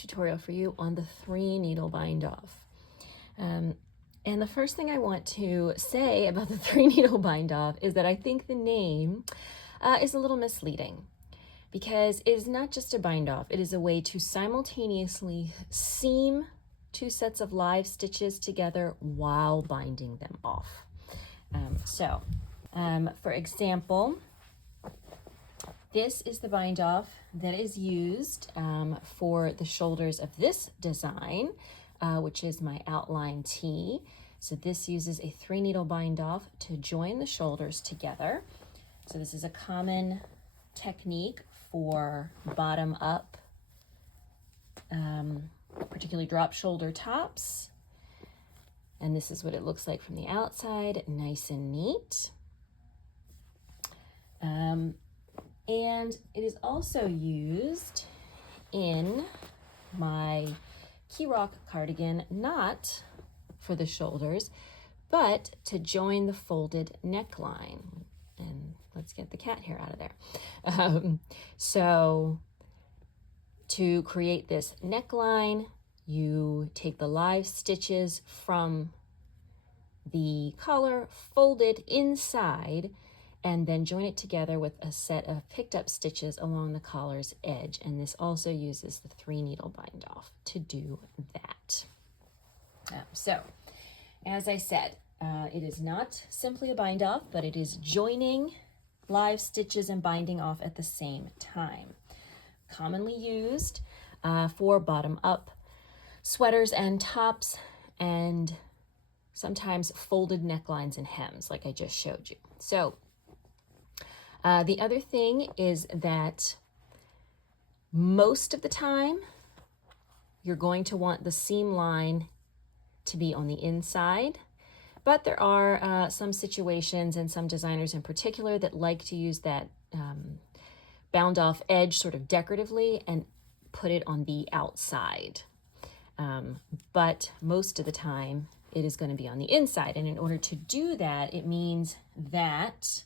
tutorial for you on the 3-needle bind off. And the first thing I want to say about the 3-needle bind off is that I think the name is a little misleading, because it is not just a bind off, it is a way to simultaneously seam 2 sets of live stitches together while binding them off. For example, this is the bind off that is used for the shoulders of this design, which is my outline tee. So this uses a 3-needle bind off to join the shoulders together. So this is a common technique for bottom up, particularly drop shoulder tops. And this is what it looks like from the outside, nice and neat. And it is also used in my Key Rock cardigan, not for the shoulders, but to join the folded neckline. And let's get the cat hair out of there. So to create this neckline, you take the live stitches from the collar, fold it inside, and then join it together with a set of picked up stitches along the collar's edge. And this also uses the 3-needle bind off to do that. So as I said, it is not simply a bind off, but it is joining live stitches and binding off at the same time. Commonly used for bottom up sweaters and tops, and sometimes folded necklines and hems like I just showed you. So the other thing is that most of the time you're going to want the seam line to be on the inside, but there are some situations and some designers in particular that like to use that bound off edge sort of decoratively and put it on the outside. But most of the time it is going to be on the inside. And in order to do that, it means that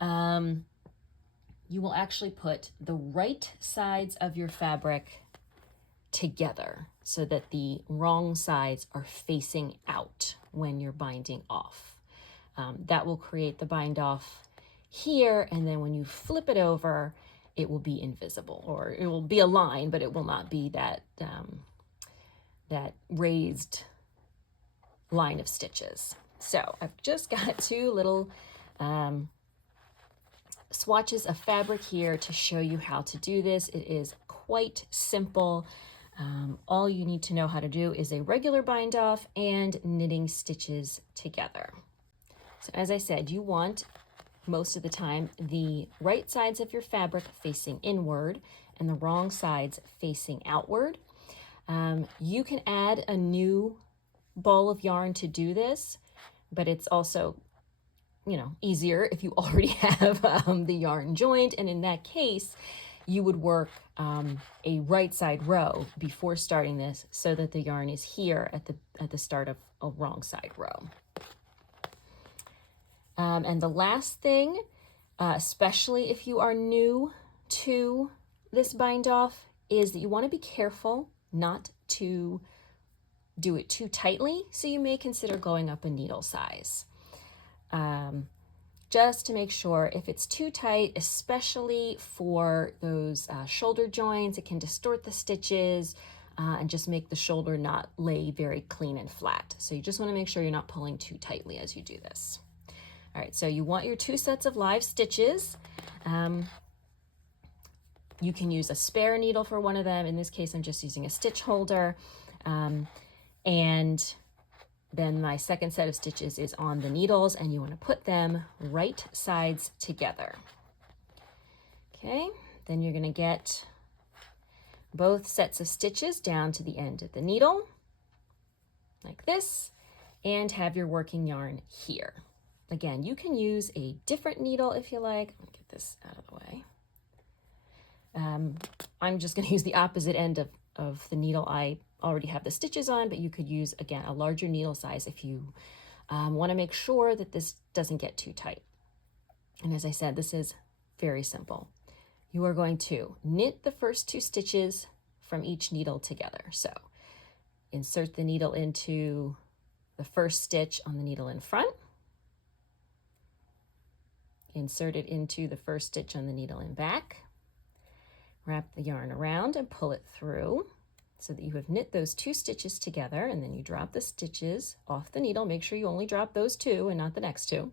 you will actually put the right sides of your fabric together so that the wrong sides are facing out when you're binding off. That will create the bind off here, and then when you flip it over, it will be invisible, or it will be a line, but it will not be that that raised line of stitches. So I've just got 2 little swatches of fabric here to show you how to do this. It is quite simple. All you need to know how to do is a regular bind off and knitting stitches together. So as I said, you want most of the time the right sides of your fabric facing inward and the wrong sides facing outward. You can add a new ball of yarn to do this, but it's also, easier if you already have the yarn joined. And in that case, you would work a right side row before starting this so that the yarn is here at the start of a wrong side row. And the last thing, especially if you are new to this bind off, is that you want to be careful not to do it too tightly. So you may consider going up a needle size. Just to make sure, if it's too tight, especially for those shoulder joints, it can distort the stitches and just make the shoulder not lay very clean and flat. So you just want to make sure you're not pulling too tightly as you do this. All right, so you want your 2 sets of live stitches. You can use a spare needle for one of them. In this case, I'm just using a stitch holder. And then my second set of stitches is on the needles, and you want to put them right sides together. Okay, then you're going to get both sets of stitches down to the end of the needle, like this, and have your working yarn here. Again, you can use a different needle if you like. Let me get this out of the way. I'm just going to use the opposite end of the needle I already have the stitches on, but you could use, again, a larger needle size if you want to make sure that this doesn't get too tight. And as I said, this is very simple. You are going to knit the first 2 stitches from each needle together. So insert the needle into the first stitch on the needle in front, insert it into the first stitch on the needle in back, wrap the yarn around and pull it through so that you have knit those 2 stitches together, and then you drop the stitches off the needle. Make sure you only drop those 2 and not the next 2.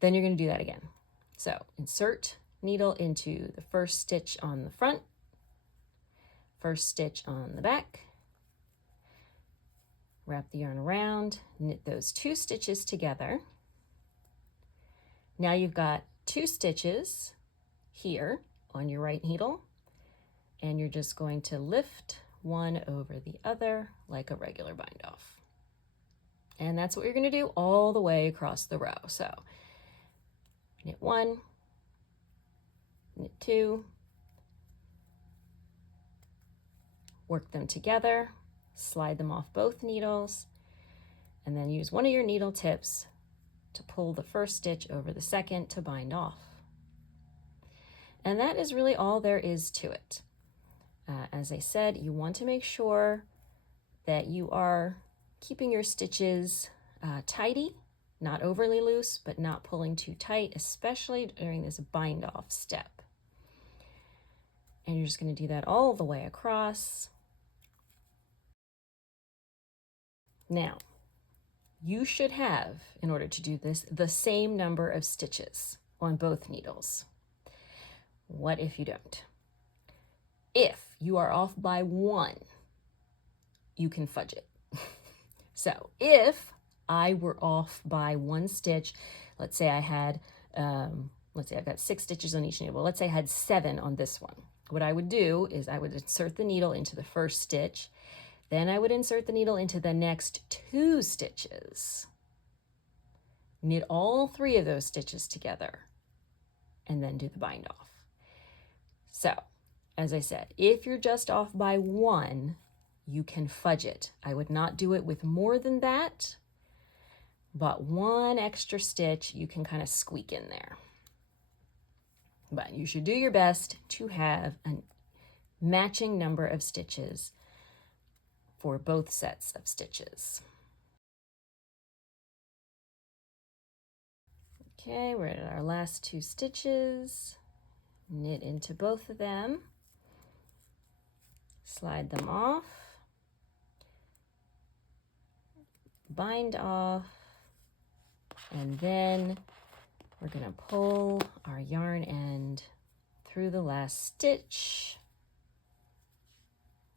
Then you're going to do that again. So insert needle into the first stitch on the front, first stitch on the back, wrap the yarn around, knit those 2 stitches together. Now you've got 2 stitches here on your right needle, and you're just going to lift one over the other like a regular bind off. And that's what you're going to do all the way across the row. So knit 1, knit 2, work them together, slide them off both needles, and then use one of your needle tips to pull the first stitch over the second to bind off. And that is really all there is to it. As I said, you want to make sure that you are keeping your stitches tidy, not overly loose, but not pulling too tight, especially during this bind off step. And you're just going to do that all the way across. Now, you should have, in order to do this, the same number of stitches on both needles. What if you don't? If you are off by 1, you can fudge it. So if I were off by 1 stitch, let's say I had, let's say I've got 6 stitches on each needle. Well, let's say I had 7 on this one. What I would do is I would insert the needle into the first stitch, then I would insert the needle into the next 2 stitches, knit all 3 of those stitches together, and then do the bind off. So, as I said, if you're just off by 1, you can fudge it. I would not do it with more than that, but 1 extra stitch you can kind of squeak in there. But you should do your best to have a matching number of stitches for both sets of stitches. Okay, we're at our last 2 stitches. Knit into both of them, slide them off, bind off, and then we're going to pull our yarn end through the last stitch.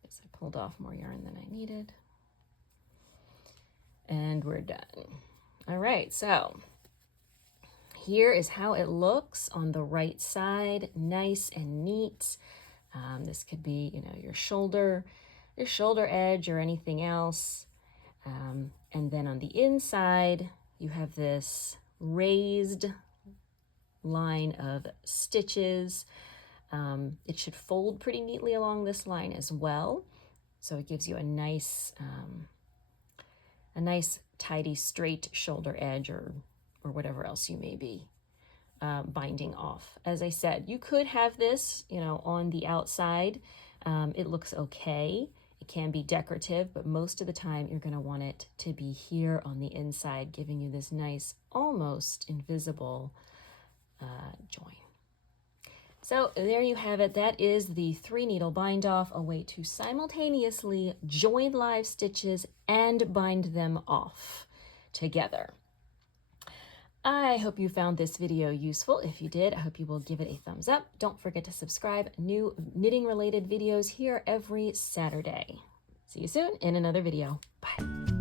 Guess I pulled off more yarn than I needed. And we're done. All right, so here is how it looks on the right side, nice and neat. This could be, your shoulder edge or anything else. And then on the inside, you have this raised line of stitches. It should fold pretty neatly along this line as well. So it gives you a nice tidy, straight shoulder edge or whatever else you may be binding off. As I said, you could have this, on the outside. It looks okay. It can be decorative, but most of the time you're going to want it to be here on the inside, giving you this nice, almost invisible join. So there you have it. That is the 3-needle bind off, a way to simultaneously join live stitches and bind them off together. I hope you found this video useful. If you did, I hope you will give it a thumbs up. Don't forget to subscribe. New knitting related videos here every Saturday. See you soon in another video. Bye.